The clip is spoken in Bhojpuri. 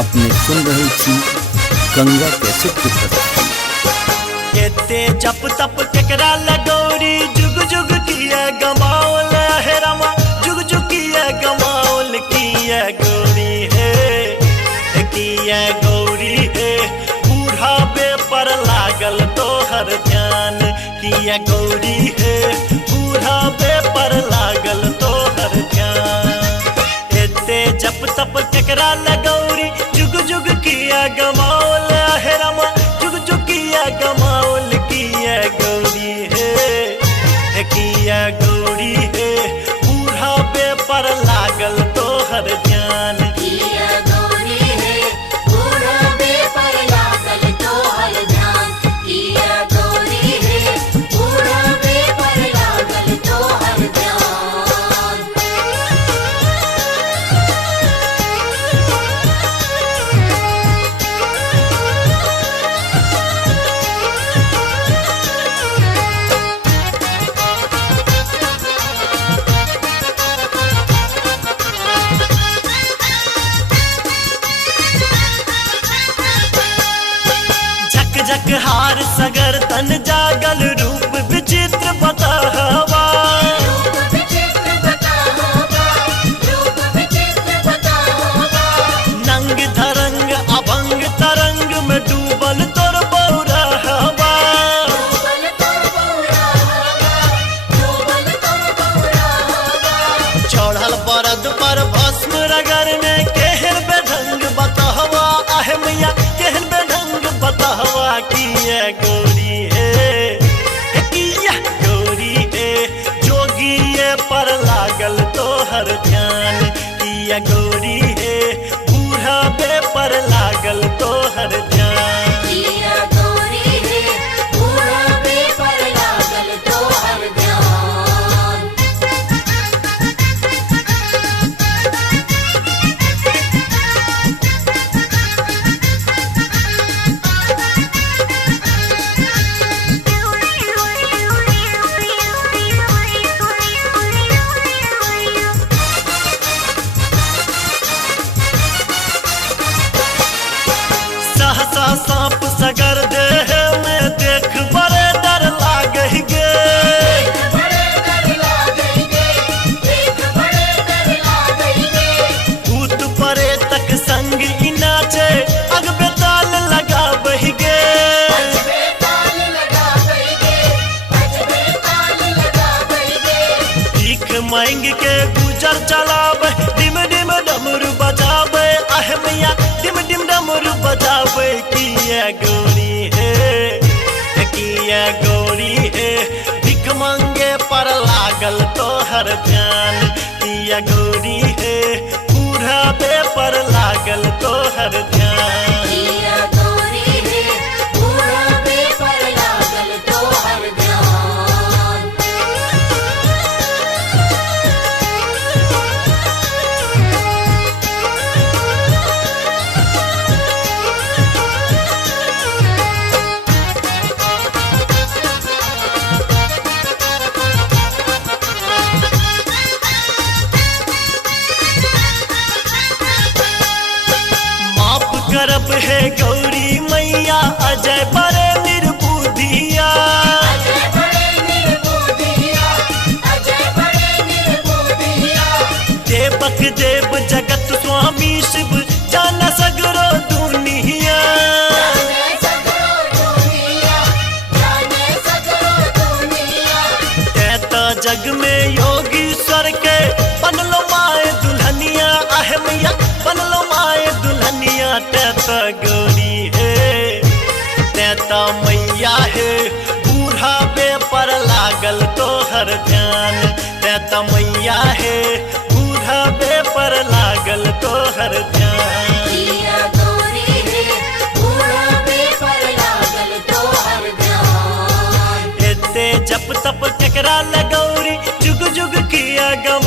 अपने सुन रहे छी गंगा कैसेट के प्रस्तुति। एते जप तप केकरा लगौरी जुग जुग किया गमावल है रमा, जुग जुग किया गमावल किया गौरी है, किया गौरी है। बूढ़ावे पर लागल तोहर ध्यान, किया गौरी है। बूढ़ावे पर लागल तोहर ध्यान। एते जप तप केकरा लगौरी जुग जुग किया गमावल है रमा, जुग जुग किया गमावल किया गौरी है, किया गौरी है। बूढ़ावे पर लागल तोहर ध्यान, किया गौरी है। बूढ़ावे पर लागल तोहर ध्यान, किया गौरी है। बूढ़ावे पर लागल तोहर ध्यान। जग हार सगर तन जागल रूप विचित्र बतावा, रूप विचित्र बतावा, रूप विचित्र बतावा। नंग धरंग अभंग तरंग में डूबल तोर बौरहवा, डूबल तोर बौरहवा, डूबल तोर बौरहवा। चढ़ल बरद पर भस्म रगड़ने केहन बेढंग बतावा, आहे मैया केहन बेढंग बतावा। किया गौरी है, किया गौरी है। जोगिए पर लागल तोहर ध्यान, किया गौरी है। बूढ़ावे पर लागल तोहर ध्यान, किया गौरी है। बूढ़ावे पर लागल तोहर ध्यान। सहसा सांप सगर देह में देख बड़े डर लागहि गे, बड़े डर लागहि गे, देख बड़े डर लागहि गे। भूत प्रेतक संग ई नाचे अगबे ताल लगाबहि गे, अजबे ताल लगाबहि गे, अजबे ताल लगाबहि गे। भीख मांग के गुजर चलाबे, डिम डिम डमरू बजाबे, आहे मैया डिम डिम डमरू बजाबे। किया गौरी है, किया गौरी है। भिख मांगे पर लागल तोहर ध्यान, किया गौरी है। बूढ़ावे पर लागल तोहर ध्यान, किया गौरी है। बूढ़ावे पर लागल तोहर ध्यान। माफ करब है गौरी मैया अजय बड़े निर्बुद्धिया, अजय बड़े निर्बुद्धिया, अजय बड़े निर्बुद्धिया। देवक देव जगत स्वामी शिव जान सगरो दुनिया। जाने सगरो दुनिया, जाने सगरो दुनिया। कहता जग में योगीश्वर के बनलो माए दुल्हनिया, आहे मैया बनलो माए दुल्हनिया। तैता गौरी है, तैता मैया है। बूढ़ावे पर लागल तोहर ध्यान, तैता मैया है। बूढ़ावे पर लागल तोहर ध्यान, किया गौरी है। बूढ़ावे पर लागल तोहर ध्यान। एते जप तप केकरा लगौरी जुग जुग किया गम